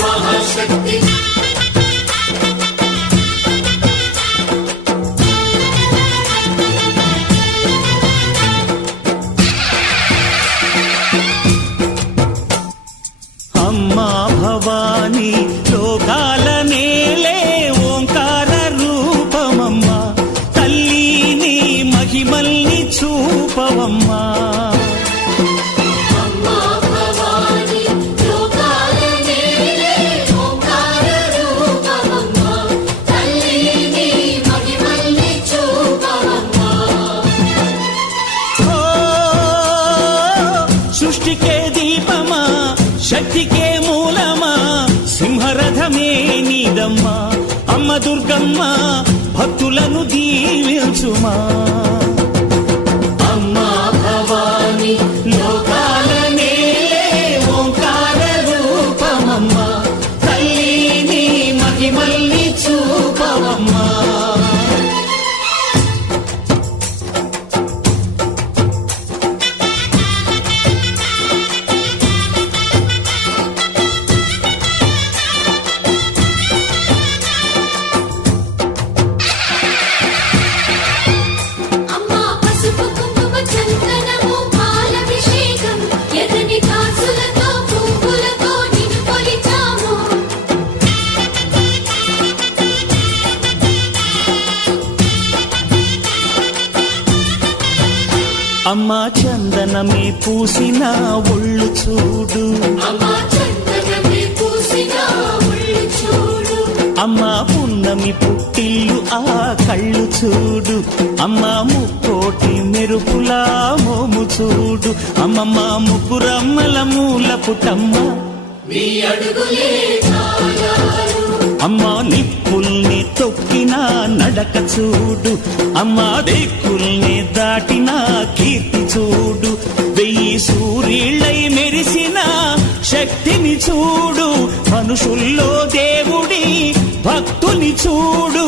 మహాశక్తి అమ్మా భవాని లోకాల నేలే ఓంకార రూపమమ్మా తల్లి నీ మహిమల్ని చూపవమ్మా సృష్టికే దీపమా శక్తికే మూలమా సింహరథమే నీదమ్మా అమ్మ దుర్గమ్మ భక్తులను దీవించుమా అమ్మా భవాని లోకాల నేలే ఓంకార రూపమమ్మా తల్లి నీ మహిమల్ని చూపవమ్మా అమ్మా చందనమే పూసిన ఒళ్ళు చూడు అమ్మా పున్నమి పుట్టిల్లు ఆ కళ్ళు చూడు అమ్మా ముక్కోటి మెరుపులా మోము చూడు అమ్మమ్మ ముగ్గురమ్మల మూల పుటమ్మ అమ్మా నిప్పుల్ని తొక్కిన నడక చూడు అమ్మా దిక్కుల్ని దాటిన కీర్తి చూడు 1000 సూర్యుళ్ళై మెరిసిన శక్తిని చూడు మనుషుల్లో దేవుడి భక్తుని చూడు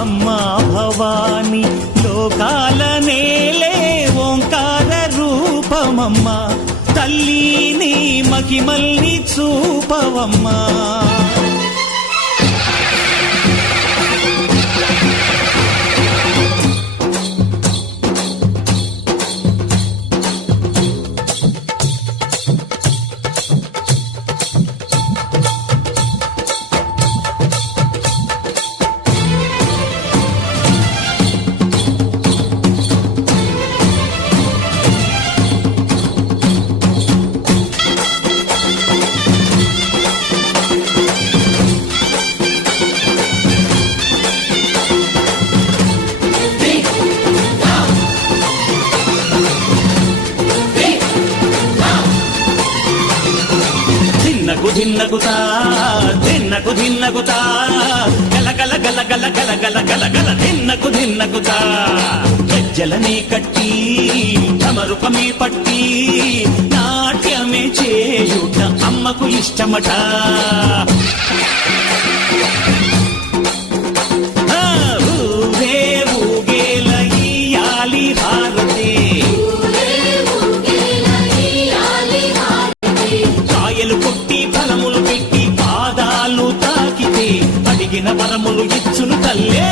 అమ్మా భవాని లోకాల నేలే ఓంకార రూపమమ్మా తల్లి నీ మహిమల్ని చూపవమ్మా ధిన్నగుతా ధిన్నగుతా గల గల గల గల గల గల గల గల ధిన్నగుతా గజ్జలనే కట్టి తమరుపమే పట్టి నాట్యమే చేయుట అమ్మకు ఇష్టమట ఊరే ఊగేల ఇయ్యాలి హారతి కాయలు కొట్టి ఫలములు పెట్టి పాదాలు తాకితే అడిగిన వరములు ఇచ్చును తల్లే